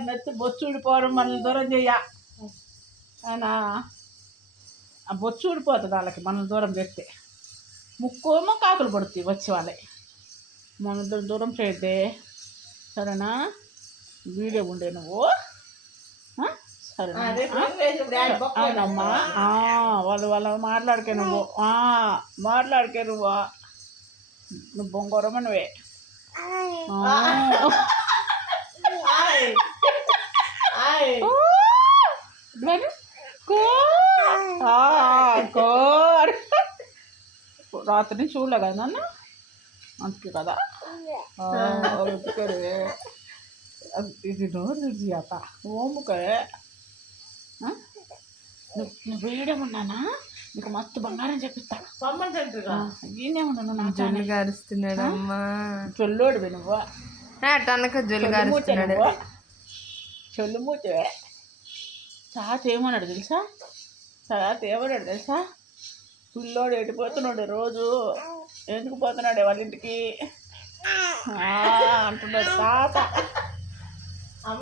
నెత్తి బొచ్చు ఊడిపోవడం మనల్ని దూరం చెయ్య ఆయన ఆ బొచ్చు ఊడిపోతుంది వాళ్ళకి మనల్ని దూరం చేస్తే ముక్కేమో కాకులు పడుతాయి వచ్చి వాళ్ళకి మన దూరం చేయద్దే సరేనా వీడియో ఉండే నువ్వు సరేనా అవునమ్మా వాళ్ళు మాట్లాడికే నువ్వు నువ్వు బొంగొరమనివే రాత్రి నుంచి చూడలే కదా నన్ను అందుకే కదా ఇది నోరు విడిచియాత ఓముకే నువ్వు వేయడం ఉన్నానా నీకు మస్తు బంగారం చెప్పిస్తా ఈయనే ఉన్నాను నా జొల్లు గారుస్తున్నాడమ్మా చొల్లోడివి నువ్వు టనక జొల్లు గారుస్తున్నాడు చొల్లు మూచవే చాత ఏమన్నాడు తెలుసా పిల్లోడు ఎడిపోతున్నాడు రోజు ఎందుకు పోతున్నాడే వాళ్ళ ఇంటికి అంటున్నాడు తాత